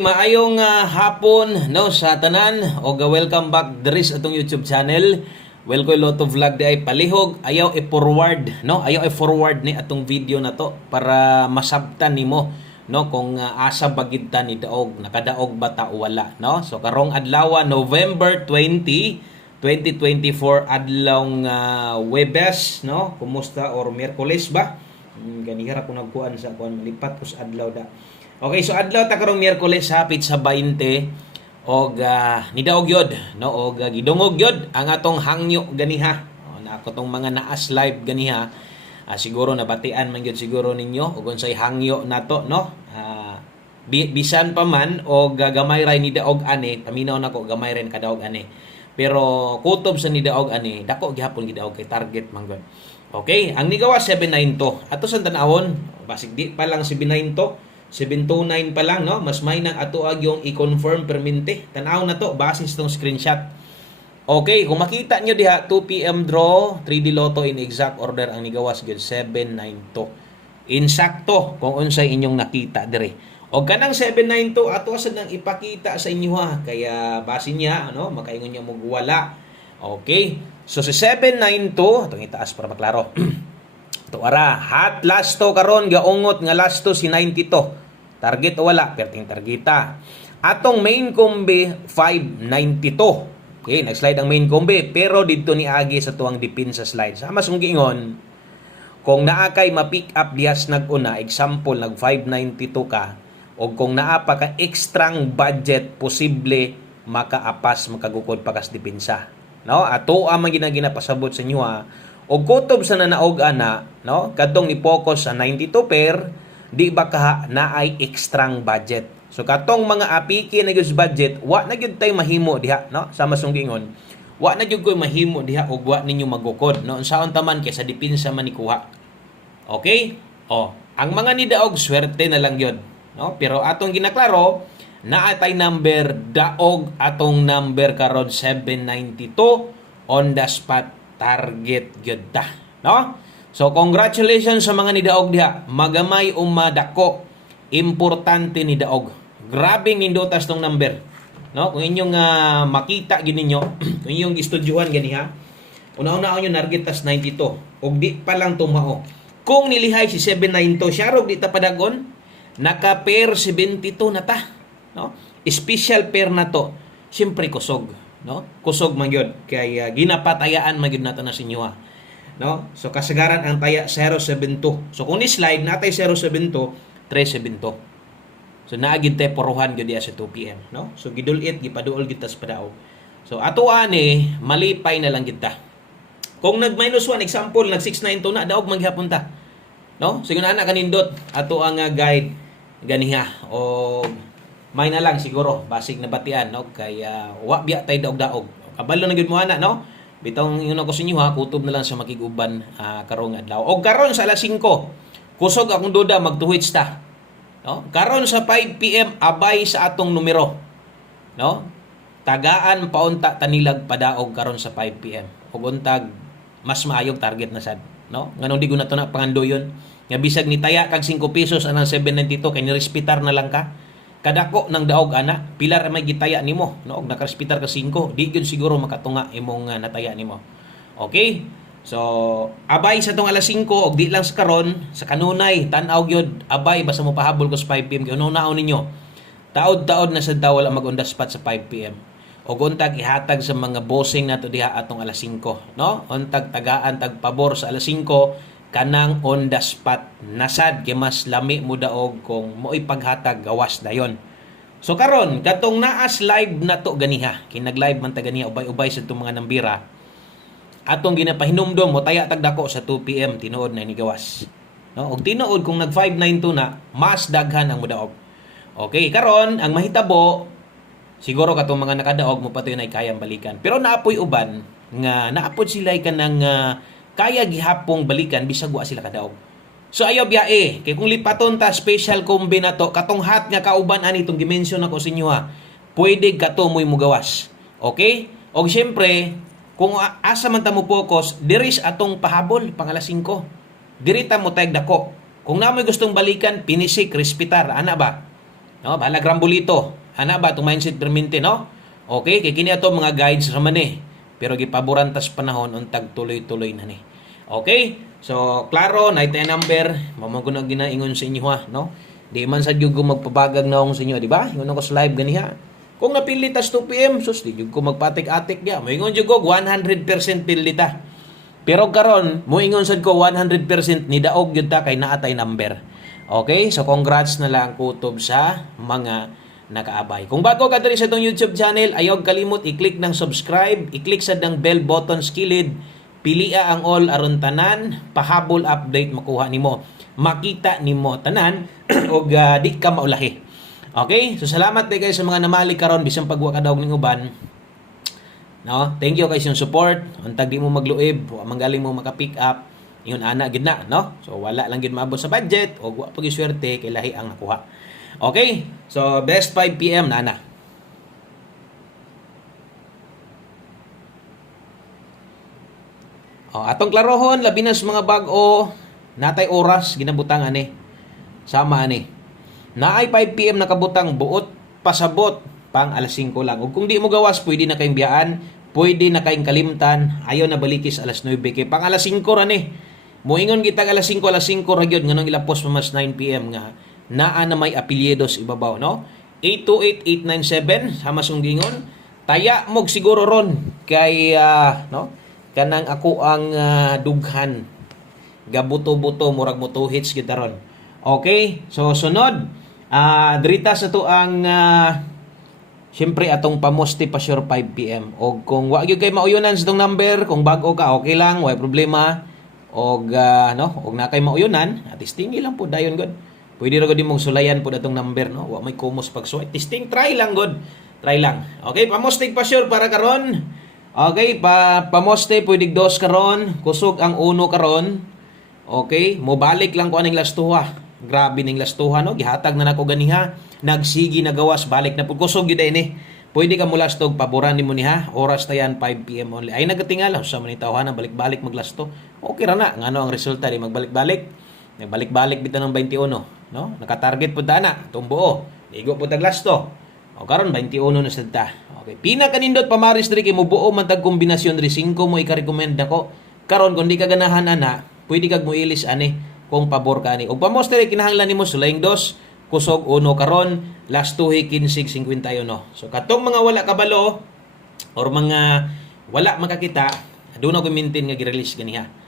Maayong hapon no sa tanan o welcome back diri sa atong YouTube channel. Welcome Lotto Vlog di ay palihog ayaw i-forward no ayaw i-forward ni atong video na to para masabtan nimo no kung asa bagid ta ni daog nakadaog ba ta o wala no. So karong adlaw November 20, 2024 adlaw Webes no kumusta or Miyerkules ba ganihara ko nagkuan sa kuan malipat us adlaw da. Okay, so adlaw ta karong Miyerkules hapit sa 20 og nidaog yod no og gidungog yod ang atong hangyo ganiha. Na ako tong mga naas live ganiha. Siguro nabatian man gyud siguro ninyo og unsay hangyo nato no. Bisan pa man og gamay ray ni daog ani, paminaw nako gamay ray kadaog ani. Pero kutob sa ni daog ani, dako gihapon gidaog kay target man gyud. Okay, ang nigawa 792. Ato sa tanawon, basig di pa lang 792. 729 pa lang no, mas may nang ato ag yung i-confirm permente. Tanaw na to basis tong screenshot. Okay, kung makita nyo diha 2 PM draw, 3D Lotto in exact order ang nigawas gyud 792. Insakto kung unsay inyong nakita dire. Og kanang 792 ato sad nang ipakita sa inyo ha, kaya base niya ano, makaingon niya mugwala. Okay. So sa 792, atong itaas para maklaro. To ara, hot last to karon gaungot nga last to si 92. Target o wala, perting targeta. Atong main combi 592. Okay, nag-slide ang main combi pero dito ni agi sa tuwang depensa slide. Sama sung giingon kung naa kay ma-pick up dihas nag-una, example nag 592 ka o kung naa pa ka extrang budget posible makaapas makagukod pa kas depensa. No, ato ang ginapasabot sa inyo ha. Og kutob sa nanaog ana, no? Kadtong ni-focus sa 92 per di ba ka naay extrang budget. So katong mga apiki na gyud budget, wa na gyud tay mahimo diha, no? Sama sung gingon. Wa na gyud koy mahimo diha og wa ninyo magukod, no? Unsaon taman kay sa depensa man ni kuha. Okay? Ang mga nidaog swerte na lang gyud, no? Pero atong ginaklaro, naa tay number daog atong number karon 792 on the spot target gyud ta, no? So congratulations sa mga nidaog diha, magamay madako, importante ni daog. Grabe nindotas tong number, no? Kung inyong makita gid ninyo, kung inyong gistudyuhan ganiha, una-una yung target tas 92 og di pa lang tumao. Kung nilihay si 792 siya rog di ta padagon, naka pair 72 na ta, no? Special pair na to, syempre kusog. No, kusog man gyud kay ginapatayaan man gyud nato na sa inyo ha. No, so kasagaran ang taya 072. So kung ni slide natay 072 372. So naagid tay poruhan gyud diya sa 2 PM, no? So gidulit gipaduol gid tas padaog. So ato ani malipay na lang gid ta. Kung nag -1 example nag 692 na daog man gihapon ta. No, sige na kanindot ato ang guide ganiha o may na lang siguro basig na batian no kaya wa biya tay daog-daog kabalo na gyud mo ana no bitong yun ako sa inyo ha kutob na lang sa makiguban karong adlaw og karon sa alas 5 kusog akong duda magtuhits ta no karon sa 5 PM abay sa atong numero no tagaan paunta tanilag padaog karon sa 5 PM ug untag mas maayong target na sad no nganong di ko na to na pangandoyon nga bisag ni taya kag 5 pesos anang 792 kay nirespetar na lang ka kadako ng daog ana pilar may gitaya nimo no og nakarespitar ka 5 di gyud siguro makatunga imong nataya nimo. Okay, so abay sa tong alas 5 og di lang sa karon sa kanunay tan-aw gyud abay basta mo pahabol ko sa 5 PM kay unaw-unaw ninyo taod-taod na sa daw wala mag-on the spot sa 5 PM og untag ihatag sa mga bossing nato diha atong alas 5 no untag tagaan tag pabor sa alas 5 kanang on the spot nasad kay mas lami mo daog kung mo'y paghatag gawas dayon. So karon katong naas live na to ganiha kinag-live man ta ganiha ubay-ubay sa itong mga nambira atong ginapahinumdom mo taya tag dako sa 2 PM tinuod na ni gawas no og tinuod kung nag 592 na mas daghan ang mudaog. Okay karon ang mahitabo siguro katong mga nakadaog mo patoy na kayang balikan pero naapoy uban nga naapod sila kanang kaya gihapong balikan bisag wa sila kadaog. So ayaw biyae kay kung lipaton ta special combi na to katong hat nga kauban ani itong dimension ako sa inyo ha. Pwede kato mo'y mugawas. Okay? Og syempre kung asa man ta mo focus diris atong pahabol pang alas 5. Diri ta mo tayog dako. Kung namoy gustong balikan pinisik respetar ana ba? No, bahala grambulito. Ana ba itong mindset permente, no? Okay, kay kini ato mga guides raman eh. Pero gipaboran tas panahon untag tuloy-tuloy na ni. Okay? So, klaro, na ito number, mamagun na ginaingon sa inyo ha, no? Di man sa gyud ko magpabagag na akong sa inyo, di ba? Yun ako sa live ganiha. Kung napili tas 2 PM, sus, di gyud ko magpatik-atik ya. Moingon jud ko 100% pili ta. Pero karon, moingon sad ko 100% ni daog gyud ta kay naatay number. Okay? So, congrats na lang kutob sa mga nakaabay. Kung bago ka diri sa itong YouTube channel, ayaw kalimot i-click ng subscribe, i-click sa ng bell button sa kilid, pilia ang all aron tanan, pahabol update makuha nimo. Makita nimo tanan og di ka maulahi. Okay? So salamat kay sa mga namali karon bisan pagwa ka daog ning uban. No? Thank you kay sa support. Untag di mo magluib, wa manggaling mo maka-pick up. Ingon ana gid na, no? So wala lang gid maabot sa budget og wa pag swerte kay lahi ang nakuha. Okay? So, best 5 PM na. Atong klarohon, labi na sa mga bag-o, natay oras, ginabutang ani. Sama ani. Naay 5 PM nakabutang buot, pasabot, pang alas 5 lang. Ug kung di mo gawas, pwede na kayong biyaan, pwede na kayong kalimtan, ayaw na balikis alas 9 kay pang alas 5 ra ni. Moingon kita alas 5 ra gyud nganong ilapos mo mas 9 PM nga naa na may apelyidos ibabaw, no? 828-897 sama sunggingon. Taya mog siguro ron kay no? Kanang ako ang dughan. Gabuto-buto murag moto hits kita ron. Okay? So sunod, drita sa to ang syempre atong pamoste pa sure 5 PM. Og kung wa gyud kay mauyunan sa tong number, kung bag-o ka okay lang, way problema. Og no, og na kay mauyunan, testing lang po dayon god. Pwede ra gud mong sulayan po datong number, no? Wa may kumos pagsuway. Testing, try lang god. Try lang. Okay, pamostig pa sure para karon. Okay, pamoste pwede 2 karon, kusog ang 1 karon. Okay, mobalik lang ko aning lastuha. Grabe ning lastuha, no? Gihatag na nako ganiha. Nagsigi na gawas, balik na pud kusog gyud ini. Pwede ka mulastog, paboran nimo niha. Oras ta yan 5 PM only. Ay nagatingala sa man tawhanan balik-balik maglasto. Okay ra na. Ngano ang resulta di magbalik-balik? Nagbalik-balik bitaw ng 21, no? Naka-target pud ta na, tumbuo. Ligo pud taglasto. O karon 21 na sad ta. Okay, pina kanindot pamaris diri kay mubuo man tag kombinasyon diri 5 mo i-recommend nako. Karon kun di ka ganahan ana, pwede kag muilis ani kung pabor ka ani. Og pamos diri kinahanglan nimo sulaing 2, kusog 1 karon, last 2 15-51. So katong mga wala kabalo or mga wala makakita, aduna ko maintain nga gi-release ganiha.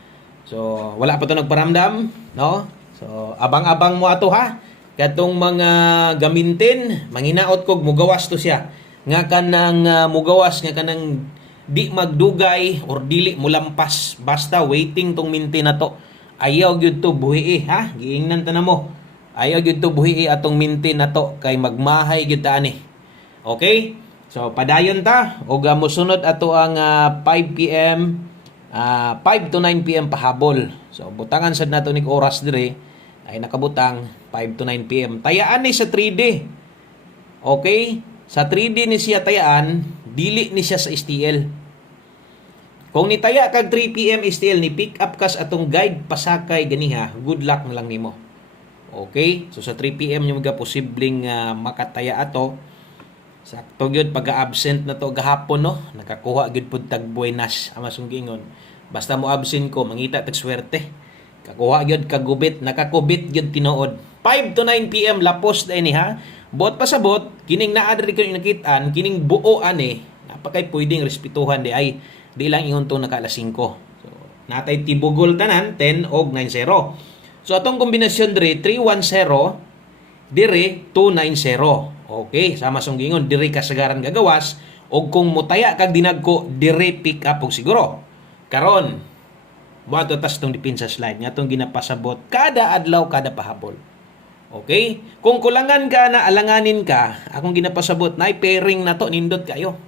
So, wala pa to nagparamdam, no? So, abang-abang mo ato ha. Katong mga gamintin, manginaot kog mugawas to siya. Nga kanang mugawas, nga kanang di magdugay or dili mulampas. Basta waiting tong minti na to. Ayaw gyud to buhi ha? Giingnan ta na mo. Ayaw gyud to buhi atong minti na to kay magmahay gyud ta ani. Okay? So, padayon ta og mosunod ato ang 5 PM 5 to 9 PM pahabol. So, butangan sad nato nig oras dire ay nakabutang 5 to 9 PM. Tayaan ni sa 3D. Okay? Sa 3D ni siya tayaan, dili ni siya sa STL. Kung nitaya kag 3 PM STL ni pick up kas atong guide pasakay ganiha, good luck na lang nimo. Okay? So sa 3 PM yung mga posibleng makataya ato. Sakto gyud pag-absent na to gahapon, no? Nakakuha gyud pud tag buenas ama sunggingon. Basta mo absent ko, mangita tag swerte. Kakuha gyud kagubit, nakakubit gyud tinuod. 5 to 9 PM lapos na ini ha. Bot pasabot, kining naa diri ko nakitaan, kining buo ani, napakay pwedeng respetuhan di ay di lang ingon to naka alas 5. So, natay tibugol tanan 10 og 90. So atong kombinasyon diri 310 dire 290. Okay, sama sunggingon dire kasagaran gagawas og kung mutaya kag dinagko dire pick up og siguro. Karon buhato tas tong depensa slide nga tong ginapasabot kada adlaw kada pahabol. Okay? Kung kulangan ka na alanganin ka, akong ginapasabot na pairing na to nindot kayo.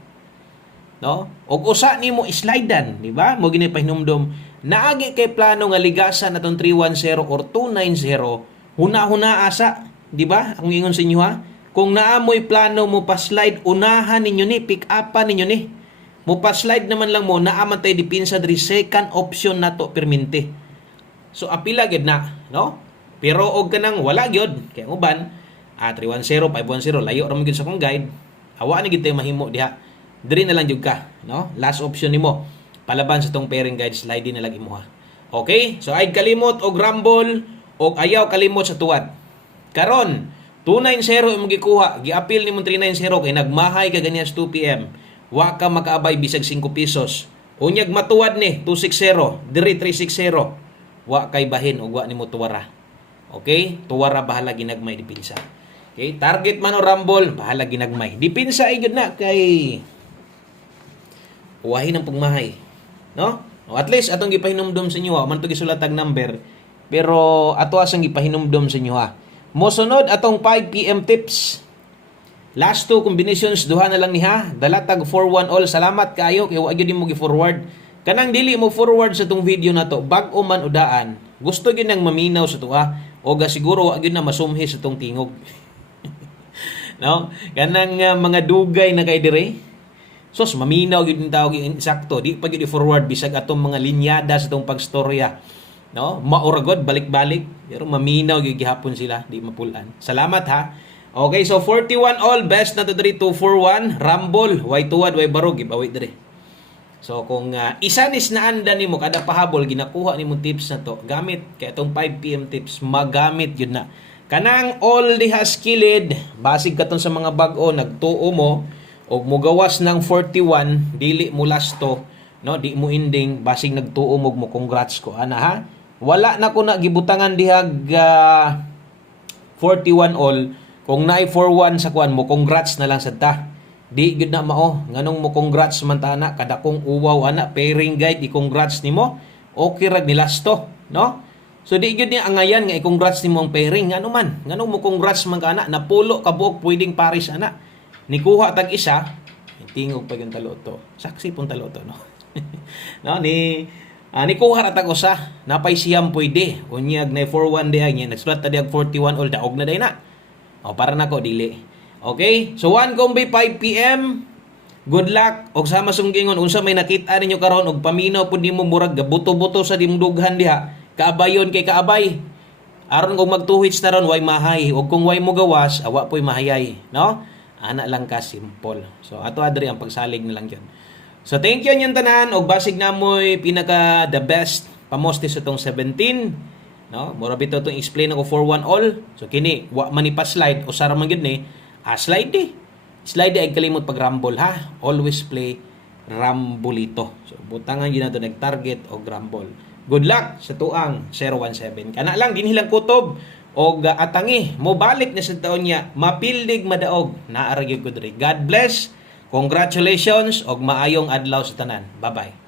No? Og usa nimo islidean, di ba? Mo gini pahinumdom naagi kay plano nga ligasan natong 310 or 290, huna-huna asa, di ba? Ang ingon sa inyo ha. Kung naamoy plano mo pa-slide, unahan ninyo ni, pick upan ninyo ni. Mo pa-slide naman lang mo, naaman tayo dipinsa diri second option na to perminte. So, apila gid na, no? Pero og kanang wala gyud kay uban, 310, 510 layo ra man gyud sa kong guide. Awa na gid tay mahimo diha. Diri na lang jud ka, no? Last option nimo. Palaban sa tong pairing guide slide na lang imuha. Okay? So ay kalimot og rumble og ayaw kalimot sa tuwad. Karon 290 imong gikuha, giapil nimo 390 kay nagmahay ka ganiyas 2 PM. Wa ka makaabay bisag 5 pesos. Unyag matuwad ni 260, diri 360. Wa kay bahin og wa nimo tuwara. Okay? Tuwara bahala ginagmay dipinsa. Okay? Target man o rumble, bahala ginagmay. Dipinsa ay gud na kay uwahin ang pagmahay. No? O at least atong gipahinumdum sa inyo, man to gisulatag number. Pero ato asang gipahinumdum sa inyo ha. Mosunod atong 5 PM tips. Last two combinations duha na lang niha. Dalatag 4-1 all. Salamat kayo kay wa gyud mo gi-forward. Kanang dili mo forward sa tong video na to, bag-o man udaan. Gusto gyud nang maminaw sa tuwa o ga siguro wa gyud na masumhi sa tong tingog. No? Kanang mga dugay na kay dire. Sos maminaw gyud tawag insakto. Di pa gyud i-forward bisag atong mga linyada sa tong pagstorya. No? Mauragod balik-balik pero maminaw gyud gihapon sila, di mapulan. Salamat ha. Okay, so 41 all, best na to 3241, rumble, way tuwad, way barog, giveaway dire. So kung isa nis naanda nimo kada pahabol ginakuha nimo tips na to, gamit kay atong 5 PM tips, magamit gyud na. Kanang all diha skilled, basig katon sa mga bag-o nagtuo mo og mogawas ng 41, dili mo lasto, no, di mo ending, basig nagtuo mo congrats ko ana ha. Wala na ko na gibutangan dihag 41 all. Kung naay 4-1 sa kuan mo, congrats na lang sad ta. Di gud na mao, nganong mo congrats man ta ana, kada kong uwaw ana, pairing guide, i-congrats nimo, okay ra nilasto, no? So di gud ni angayan nga i-congrats nimo ang pairing, ngano man, nganong mo congrats man ka ana, napulo ka buok pwedeng paris ana. Nikuha tag isa, tingog pa yung taloto. Saksi pong taloto, no? No, nikuha ra tag usa, napay siyam pwede. Unyag na 4-1 diha nya, nagsulat ta diag 41 all daog na day na. O, para na ko, dili. Okay? So, 1 kombi 5 PM. Good luck. Og sama sunggingon, unsa may nakita ninyo karon og paminaw pud nimo murag gabuto-buto sa dimdughan diha. Kaabayon kay kaabay. Aron kung magtuhits na ron, way mahay. Og kung way mo gawas, awa po'y mahayay. No? Ana lang ka, simple. So, ato adri ang pagsalig na lang yun. So, thank you niyang tanan. Og basig na mo'y pinaka the best pamostis itong 17. No, mura bitaw tong explain ako 4-1 all. So kini wa man ipa slide o sara man gyud ni. Slide di. Slide di ay kalimot pag rumble ha. Always play rambulito. So butangan gyud nato nag target o rumble. Good luck sa tuang 017. Kana lang dinhi lang kutob og atangi mo balik na sa taon niya mapildig madaog naa ra gyud ko diri. God bless. Congratulations og maayong adlaw sa tanan. Bye-bye.